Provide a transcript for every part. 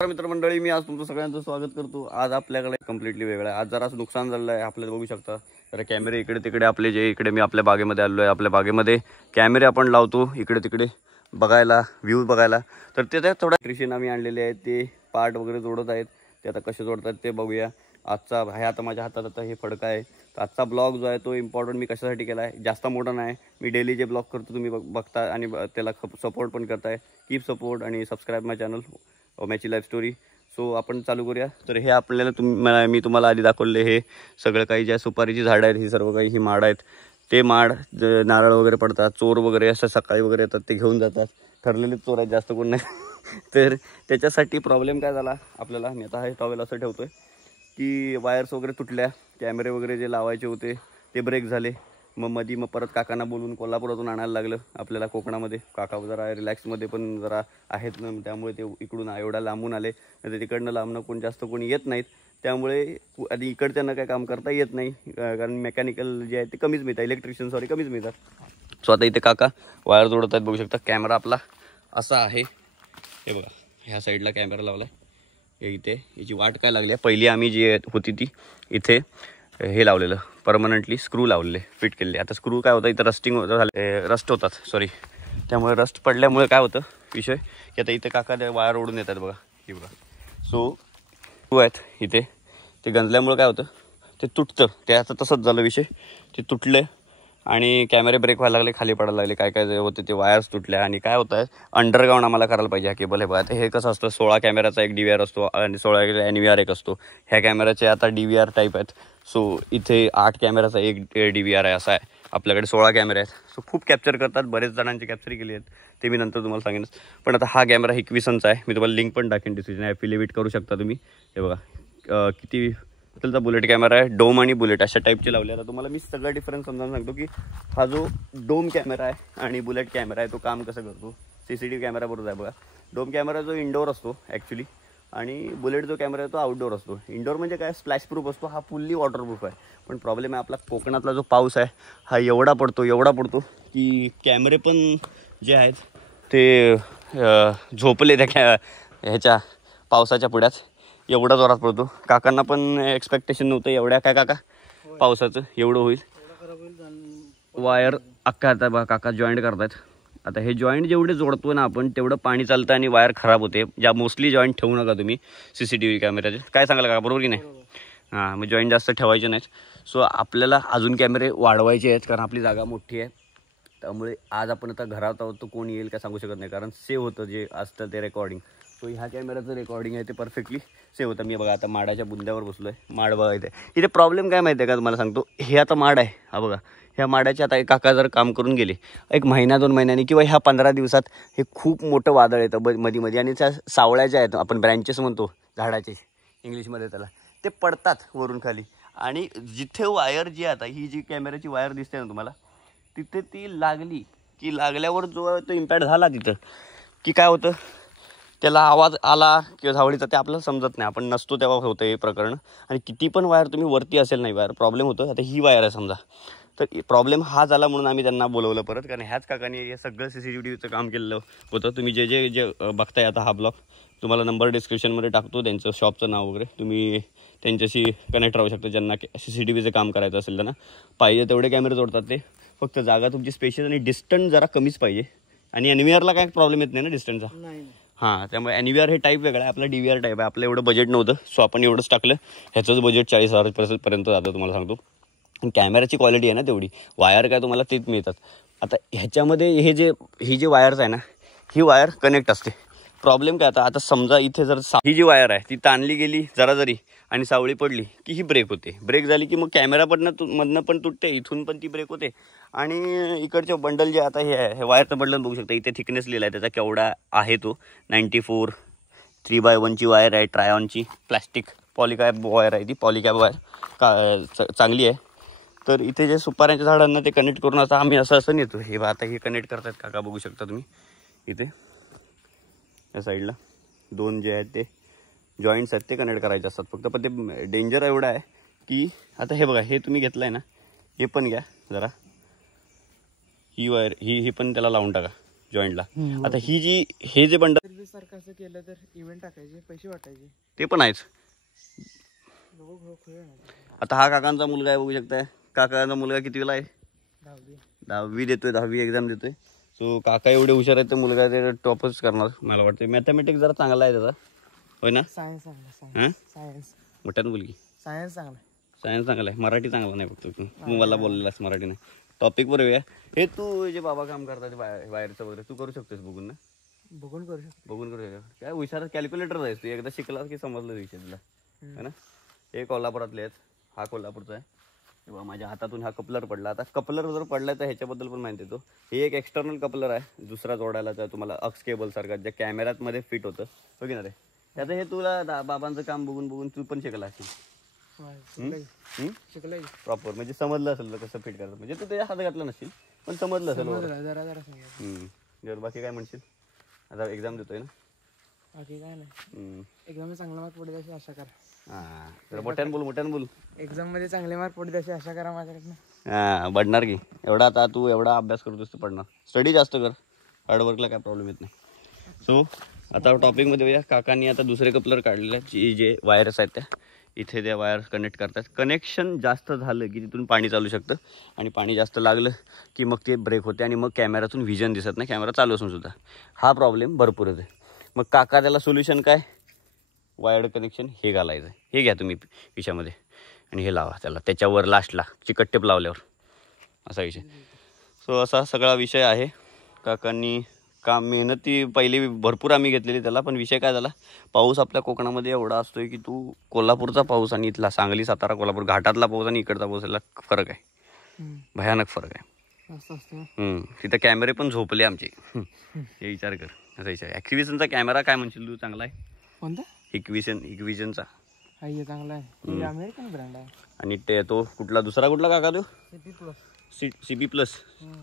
मित्रमंडळी, मी आज तुमचं सगळ्यांचं स्वागत करतो। आज आपल्याकडे कम्प्लिटली वेगळं आहे। आज जरा नुकसान झालं आहे आपल्याला, बघू शकता। तर कॅमेरे इकडे तिकडे आपले जे इकडे मी आपल्या बागेमध्ये आलो आहे। आपल्या बागेमध्ये कॅमेरे आपण लावतो इकडे तिकडे बघायला, व्ह्यू बघायला। तर ते थोडा क्रिशन आम्ही आणलेले आहेत, ते पार्ट वगैरे जोडत आहेत। ते आता कसे जोडतात ते बघूया। आजचा आहे आता माझ्या हातात आता हे फडका आहे। तर आजचा ब्लॉग जो आहे तो इम्पॉर्टंट मी कशासाठी केला आहे, जास्त मोठा नाही, मी डेली जे ब्लॉग करतो तुम्ही बघता आणि त्याला सपोर्ट पण करताय। कीप सपोर्ट आणि सबस्क्राईब माय चॅनल ओम्याची लाईफ स्टोरी। सो आपण चालू करूया। तर हे आपल्याला मी तुम्हाला आधी दाखवले, हे सगळं काही ज्या सुपारीची झाडं आहेत ही सर्व काही ही माड आहेत। ते माड नारळ वगैरे पडतात, चोर वगैरे असं सकाळी वगैरे येतात, ते घेऊन जातात। ठरलेलेच चोर आहेत, जास्त कोण नाही। तर त्याच्यासाठी प्रॉब्लेम काय झाला आपल्याला, मी आता हे टॉवेल असं ठेवतोय की वायर्स वगैरे तुटल्या, कॅमेरे वगैरे जे लावायचे होते ते ब्रेक झाले। मग परत काकांना बोलून कोल्हापुरातून आणायला लागलं आपल्याला कोकणामध्ये। काका जरा रिलॅक्समध्ये पण जरा आहेत ना, त्यामुळे ते इकडून एवढा लांबून आले। नाही तिकडनं लांबनं कोण जास्त कोणी येत नाहीत, त्यामुळे आधी इकडच्यांना काय काम करता येत नाही, कारण मेकॅनिकल जे आहे ते कमीच मिळतात, इलेक्ट्रिशियन सॉरी कमीच मिळतात। सो आता इथे काका वायर जोडत आहेत, बघू शकता। कॅमेरा आपला असा आहे, हे बघा ह्या साईडला कॅमेरा लावला आहे। इथे याची वाट काय लागली आहे, पहिली आम्ही जी होती ती इथे हे लावलेलं, परमनंटली स्क्रू लावलेले, फिट केलेले। आता स्क्रू काय होतं, इथं रस्ट होतात सॉरी, त्यामुळे रस्ट पडल्यामुळे काय होतं विषय की आता इथे काका ते वायर ओढून येतात बघा, ही बघा। सो स्क्रू आहेत इथे, ते गंजल्यामुळे काय होतं ते तुटतं। ते आता तसंच झालं विषय, ते तुटले आणि कॅमेरे ब्रेक व्हायला लागले, खाली पडायला लागले, काय काय जे होते ते वायर्स तुटल्या। आणि काय होतं आहे, अंडरग्राऊंड आम्हाला करायला पाहिजे हा केबल। हे बघा आता हे कसं असतं, 16 कॅमेराचा एक DVR असतो आणि 16 NVR एक असतो। ह्या कॅमेराचे आता DVR टाईप आहेत। सो इथे 8 कॅमेराचा एक DVR आहे, असा आहे। आपल्याकडे 16 कॅमेरे आहेत, सो खूप कॅप्चर करतात, बरेच जणांची कॅप्चर केली आहेत, ते मी नंतर तुम्हाला सांगेन। पण आता हा कॅमेरा 21चा आहे, मी तुम्हाला लिंक पण टाकेन डिस्क्रिप्शन, ॲफिलिएट करू शकता तुम्ही। हे बघा किती त्याचा बुलेट कॅमेरा आहे, डोम आणि बुलेट अशा टाईपचे लावले। आता तुम्हाला मी सगळं डिफरन्स समजावून सांगतो की हा जो डोम कॅमेरा आहे आणि बुलेट कॅमेरा आहे तो काम कसं करतो। CCTV कॅमेरा बरोबर आहे बघा। डोम कॅमेरा जो इंडोर असतो ॲक्च्युली, आणि बुलेट जो कॅमेरा आहे तो आउटडोर असतो। इंडोर म्हणजे काय, स्प्लॅश प्रूफ असतो, हा फुल्ली वॉटरप्रूफ आहे। पण प्रॉब्लेम आहे आपला कोकणातला जो पाऊस आहे हा एवढा पडतो की कॅमेरे पण जे आहेत ते झोपले त्या ह्याच्या पावसाच्या पुढ्यात, एवढा जोरात पडतो। काकांना पण एक्सपेक्टेशन नव्हतं एवढ्या काय काका पावसाचं एवढं होईल। वायर अख्खा आता बघा काका जॉईंट करतायत। आता हे जॉईंट जेवढे जोडतो ना आपण तेवढं पाणी चालतं आणि वायर खराब होते। ज्या मोस्टली जॉईंट ठेवू नका तुम्ही CCTV कॅमेऱ्याचे, काय सांगाल का, बरोबर की नाही? हां, मग जॉईंट जास्त ठेवायचे नाहीत। सो आपल्याला अजून कॅमेरे वाढवायचे आहेत, कारण आपली जागा मोठी आहे। त्यामुळे आज आपण आता घरात आहोत, तर कोण येईल काय सांगू शकत नाही, कारण सेव्ह होतं जे असतं ते रेकॉर्डिंग। सो ह्या कॅमेराचं रेकॉर्डिंग आहे ते परफेक्टली सेव्ह होतं। मी बघा आता माडाच्या बुंद्यावर बसलो आहे, माड बघायचं आहे। इथे प्रॉब्लेम काय माहिती आहे का तुम्हाला सांगतो, हे आता माड आहे हा बघा, ह्या माडाचे आता काका जर काम करून गेले एक महिना 2 महिन्यांनी किंवा ह्या 15 दिवसात हे खूप मोठं वादळ येतं मध्ये आणि त्या सावळ्या ज्या आहेत आपण ब्रँचेस म्हणतो झाडाचे इंग्लिशमध्ये त्याला, ते पडतात वरून खाली। आणि जिथे वायर जी आता ही जी कॅमेऱ्याची वायर दिसते ना तुम्हाला, तिथे ती लागली की लागल्यावर जो तो इम्पॅक्ट झाला तिथं की काय होतं, त्याला आवाज आला किंवा झावळीचा ते आपल्याला समजत नाही, आपण नसतो तेव्हा होतं हे प्रकरण। आणि किती पण वायर तुम्ही वरती असेल नाही वायर, प्रॉब्लेम होतं। आता ही वायर आहे समजा, तर प्रॉब्लेम हा झाला म्हणून आम्ही त्यांना बोलवलं परत, कारण ह्याच काकांनी हे सगळं CCTVचं काम केलेलं होतं। तुम्ही जे बघताय आता हा ब्लॉग, तुम्हाला नंबर डिस्क्रिप्शनमध्ये टाकतो, त्यांचं शॉपचं नाव वगैरे, तुम्ही त्यांच्याशी कनेक्ट राहू शकता। ज्यांना CCTVचं काम करायचं असेल त्यांना पाहिजे तेवढे कॅमेरे जोडतात ते, फक्त जागा तुमची स्पेशल आणि डिस्टन्स जरा कमीच पाहिजे। आणि NVRला काय प्रॉब्लेम येत नाही ना डिस्टन्सचा, हां, त्यामुळे NVR हे टाईप वेगळा आहे, आपला DVR टाईप आहे। आपलं एवढं बजेट नव्हतं, सो आपण एवढंच टाकलं। ह्याचंच बजेट 40,000पर्यंत जातं तुम्हाला सांगतो। आणि कॅमेराची क्वालिटी आहे ना तेवढी, वायर काय तुम्हाला तेच मिळतात। आता ह्याच्यामध्ये ही जी वायर्स आहे ना, ही वायर कनेक्ट असते। प्रॉब्लेम काय, आता समजा इथे जर ही जी वायर आहे ती ताणली गेली जरा जरी आणि सावळी पडली की ही ब्रेक होते। ब्रेक झाली की मग कॅमेरा मधनं पण तुटते, इथून पण ती ब्रेक होते। आणि इकडचे बंडल जे आता हे आहे, हे वायरचं बंडल बघू शकता, इथे थिकनेस लिहिला आहे त्याचा केवढा आहे तो, 94 3x1ची वायर आहे, ट्रायॉनची प्लॅस्टिक पॉलिकॅब वायर आहे, ती पॉलिकॅब वायर चांगली आहे। तर इथे जे सुपाऱ्यांच्या झाडांना ते कनेक्ट करून आता आम्ही असं नेतो। हे आता हे कनेक्ट करतात काका, बघू शकता तुम्ही इथे या साईडला 2 जे आहेत ते जॉईंट्स आहेत ते कनेक्ट करायचे असतात फक्त। पण ते डेंजर एवढं आहे की आता हे बघा, हे तुम्ही घेतलं आहे ना, हे पण घ्या जरा, ही वायर ही पण त्याला लावून टाका, जॉईंटला. आता ही जी हे जे बंडल सारखं असं केलं तर इव्हेंट टाकायचे, पैसे वाटायचे, ते पण आहेच. आता हा काकांचा मुलगा आहे, बघू शकताय. काकांचा मुलगा कितवीला आहे? 10वी देतोय, 10वी एक्झाम देतोय. सो काका एवढे हुशार आहेत, तर मुलगा ते टॉपच करणार मला वाटतं. मॅथमॅटिक्स जरा चांगला आहे त्याचा, होय ना? सायन्स चांगला, सायन्स मोठ्यात मुलगी सायन्स चांगला, सायन्स चांगला आहे. मराठी चांगला नाही फक्त तू मला बोललेलास मराठी नाही. टॉपिक वर येऊया. हे तू जे बाबा काम करतात वायरचं वगैरे तू करू शकतोस बघून ना? बघून करू शकतो. बघून करू शकतो. काय हुशार कॅल्क्युलेटर आहेस तू, एकदा शिकला की समजलं विषय तुला, है ना? हे कोल्हापुरातले आहेत, हा कोल्हापूरचा आहे. तेव्हा माझ्या हातातून हा कपलर पडला. आता कपलर जर पडला तर ह्याच्याबद्दल पण माहिती देतो. हे एक एक्सटर्नल कपलर आहे, दुसरा जोडायला तर तुम्हाला अक्स केबल सारखा ज्या कॅमेऱ्यात मध्ये फिट होतं बघिना रे. त्याचं हे तुला बाबांचं काम बघून बघून तू पण शिकला असेल शिकलाय प्रॉपर, म्हणजे समजलं असेल कसं फिट करायचं. म्हणजे तू त्याच्या हात घातला नसेल पण समजलं असेल. बाकी काय म्हणशील? आता एक्झाम देतोय ना? बाकी काय नाही, एक्झाम चांगला मार्क पडू द्यायची आशा करा. हा तर मोठ्यानं बोल. एक्झाम मध्ये चांगले मार्क पडू द्यायची आशा करा माझ्याकडनं. हा पडणार की, एवढा आता तू एवढा अभ्यास करतोस तर पडणार. स्टडी जास्त कर, हार्डवर्कला काय प्रॉब्लेम येत नाही. सो आता टॉपिकमध्ये येऊया. काकांनी आता दुसरे कपलर काढलेले, जे वायर्स आहेत त्या इथे त्या वायर कनेक्ट करतात. कनेक्शन जास्त झालं की तिथून पाणी चालू शकतं, आणि पाणी जास्त लागलं की मग ते ब्रेक होते आणि मग कॅमेऱ्यातून व्हिजन दिसत नाही, कॅमेरा चालू असून सुद्धा. हा प्रॉब्लेम भरपूर येतो. मग काका त्याला सोल्युशन काय? वायर्ड कनेक्शन हे घालायचं. हे घ्या तुम्ही खिशामध्ये आणि हे लावा त्याला त्याच्यावर लास्टला चिकट टेप लावल्यावर, असा विषय. सो असा सगळा विषय आहे. काकांनी काम मेहनती पहिली भरपूर आम्ही घेतलेली त्याला, पण विषय काय झाला, पाऊस आपल्या कोकणामध्ये एवढा असतोय की तू कोल्हापूरचा पाऊस आणि इथला सांगली सातारा कोल्हापूर घाटातला पाऊस आणि इकडचा पाऊस याला फरक आहे, भयानक फरक आहे. तिथं कॅमेरे पण झोपले आमचे, हे विचार कर असा विचार. ॲक्विजनचा कॅमेरा काय म्हणशील तू, चांगला आहे? कोणता? इक्विजनचा चांगला आहे, अमेरिकन ब्रँड आहे. आणि ते तो कुठला काका तो CP+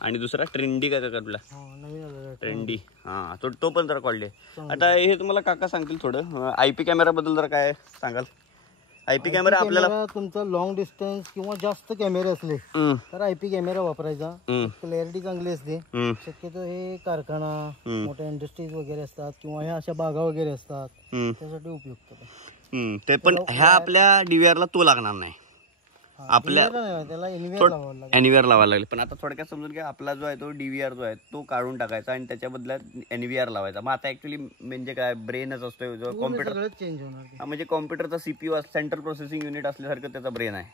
आणि दुसरा ट्रेंडी काय काका तुला? ट्रेंडी, हा तो पण जरा क्वालिटी आहे. आता हे तुम्हाला काका सांगतील थोडं IP कॅमेराबद्दल जरा काय सांगाल? IP कॅमेरा आपल्याला तुमचा लॉंग डिस्टन्स किंवा जास्त कॅमेरे असले तर IP कॅमेरा वापरायचा, क्लॅरिटी चांगली असते. शक्यतो हे कारखाना, मोठ्या इंडस्ट्रीज वगैरे असतात किंवा ह्या अशा बागा वगैरे असतात त्यासाठी उपयुक्त. ते पण ह्या आपल्या DVR ला तो लागणार नाही, आपल्या त्याला एनव्हीआर लावायला लागले. पण आता थोडक्यात समजून घ्या, आपला जो आहे तो DVR जो आहे तो काढून टाकायचा आणि त्याच्या बदल्यात एनव्हीआर लावायचा. मग आता ऍक्च्युली म्हणजे काय, ब्रेनच असतो जो कॉम्प्युटर, चेंज होणार. म्हणजे कॉम्प्युटरचा CPU सेंट्रल प्रोसेसिंग युनिट असल्यासारखं त्याचा ब्रेन आहे.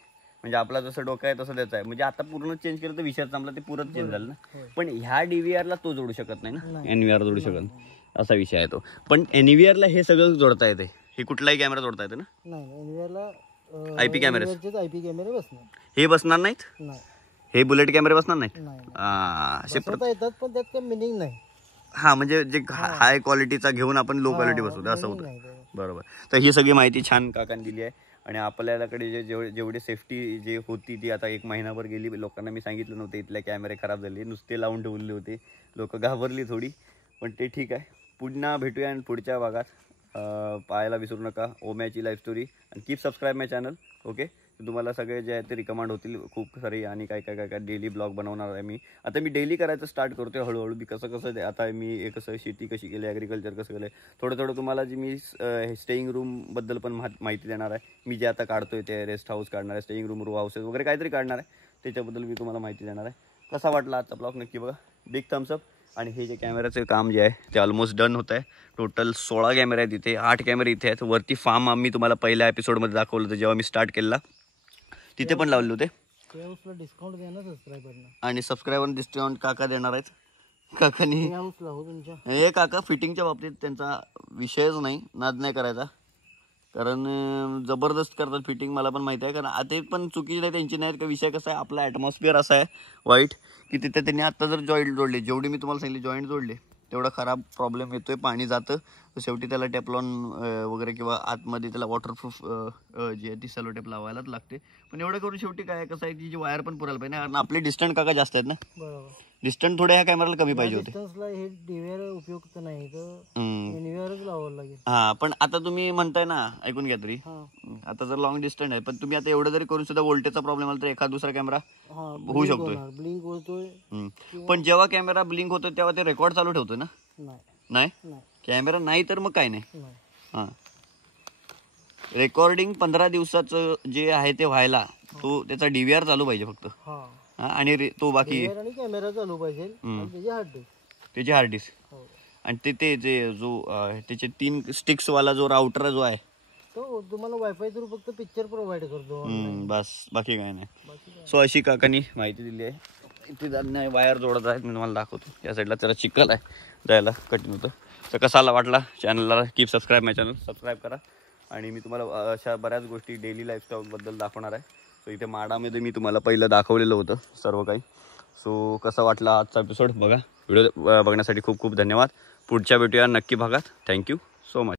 म्हणजे आपला जसं डोकं आहे तसं त्याचं आहे. म्हणजे आता पूर्ण चेंज केलं तर विषय संपला, ते पूर्ण चेंज झालं ना. पण ह्या DVR ला तो जोडू शकत नाही ना, एनव्हीआर जोडू शकत नाही, असा विषय आहे तो. पण एनव्हीआर ला हे सगळं जोडता येते, हे कुठलाही कॅमेरा जोडता येते ना. IP कॅमेरे बसणार, हे बसणार नाहीत, हे बुलेट कॅमेरे बसणार नाहीत. येतात पण त्यात काही मिनिंग नाही. हा म्हणजे जे हाय क्वालिटीचा घेऊन आपण लो क्वालिटी बसवतो असं होतं. बरोबर. तर ही सगळी माहिती छान काकांनी दिली आहे. आणि आपल्याकडे जेवढी सेफ्टी जे होती ती आता 1 महिनाभर गेली. लोकांना मी सांगितलं नव्हतं इथले कॅमेरे खराब झाले, नुसते लावून ठेवले होते, लोक घाबरली थोडी, पण ते ठीक आहे. पुन्हा भेटूया आणि पुढच्या भागात. पाहायला विसरू नका ओम्याची लाईफ स्टोरी, आणि कीप सबस्क्राईब माय चॅनल. ओके, तुम्हाला सगळे जे आहे ते रिकमेंड होतील खूप सारे. आणि काय डेली ब्लॉग बनवणार आहे मी. आता मी डेली करायचं स्टार्ट करतोय हळूहळू. कसं आता मी कसं शेती कशी केली, ॲग्रिकल्चर कसं केलं, थोडं तुम्हाला जी मी स्टेईंग रूमबद्दल पण माहिती देणार आहे. मी जे आता काढतोय ते रेस्ट हाऊस काढणार आहे, स्टेईंग रूम, रो हाऊसेस वगैरे काहीतरी काढणार आहे, त्याच्याबद्दल मी तुम्हाला माहिती देणार आहे. कसा वाटला आजचा ब्लॉग नक्की बघा, बिग थम्स अप. आणि हे जे कॅमेऱ्याचं काम जे आहे ते ऑलमोस्ट डन होत आहे. टोटल 16 कॅमेरे आहेत इथे, 8 कॅमेरे इथे आहेत. वरती फार्म आम्ही तुम्हाला पहिल्या एपिसोडमध्ये दाखवलं होतं जेव्हा मी स्टार्ट केला, तिथे पण लावले होते. डिस्काउंट द्या ना सबस्क्रायबरना, आणि सबस्क्रायबर डिस्काउंट काका देणार आहेत. काकानी हे काका फिटिंगच्या बाबतीत त्यांचा विषयच नाही, नाद नाही करायचा, कारण जबरदस्त करतात फिटिंग. मला पण माहिती आहे, कारण ते पण चुकीची नाही त्यांची नाही का. विषय कसा आहे, आपला ॲटमॉस्फिअर असा आहे वाईट की तिथे त्यांनी आता जर जॉईंट जोडले, जेवढी मी तुम्हाला सांगितली जॉईंट जोडले, तेवढा खराब प्रॉब्लेम येतोय, पाणी जातं. तर शेवटी त्याला टेपलॉन वगैरे किंवा आतमध्ये त्याला वॉटरप्रूफ जी आहे ती सॅलो टेप लावायलाच लागते. पण एवढं करून शेवटी काय कसं आहे, तिची वायर पण पुरायला पाहिजे, कारण आपले डिस्टन्स काका जास्त आहेत ना. बरोबर, डिस्टन्स थोड्या ह्या कॅमेराला कमी पाहिजे होते. उपयुक्त नाही तर हा, पण आता तुम्ही म्हणताय ना, ऐकून घ्या तरी, आता जर लॉंग डिस्टन्स आहे पण तुम्ही आता एवढं जरी करून सुद्धा व्होल्टेजचा प्रॉब्लेम आला तर एखाद दुसरा कॅमेरा होऊ शकतोय. ब्लिंक होतोय. पण जेव्हा कॅमेरा ब्लिंक होतो तेव्हा ते रेकॉर्ड चालू ठेवतोय ना? नाही कॅमेरा नाही तर मग काय नाही. हां रेकॉर्डिंग 15 दिवसाचं जे आहे ते व्हायला तो त्याचा DVR चालू पाहिजे फक्त. आणि तो बाकी कॅमेरा चालू पाहिजे त्याची हार्ड डिस्क आणि ते जे जो त्याचे 3 स्टिक्स वाला जो राउटर जो आहे तो तुम्हाला वायफाय थ्रू फक्त पिक्चर प्रोव्हाइड करतो. बस बाकी काय नाही. सो अशी काकांनी माहिती दिली आहे. इथे वायर जोडत आहेत मी तुम्हाला दाखवतो. या साईडला जरा चिखल आहे जायला कठीण होतं. तर कसाला वाटला चॅनलला कीप सबस्क्राईब माय चॅनल सबस्क्राईब करा. आणि मी तुम्हाला अशा बऱ्याच गोष्टी डेली लाईफस्टाईलबद्दल दाखवणार आहे. सो इथे माडामध्ये मी तुम्हाला पहिलं दाखवलेलं होतं सर्व काही. सो कसा वाटला आजचा एपिसोड बघा. व्हिडिओ बघण्यासाठी खूप खूप धन्यवाद. पुढच्या भेटूया नक्की भागात. Thank you so much.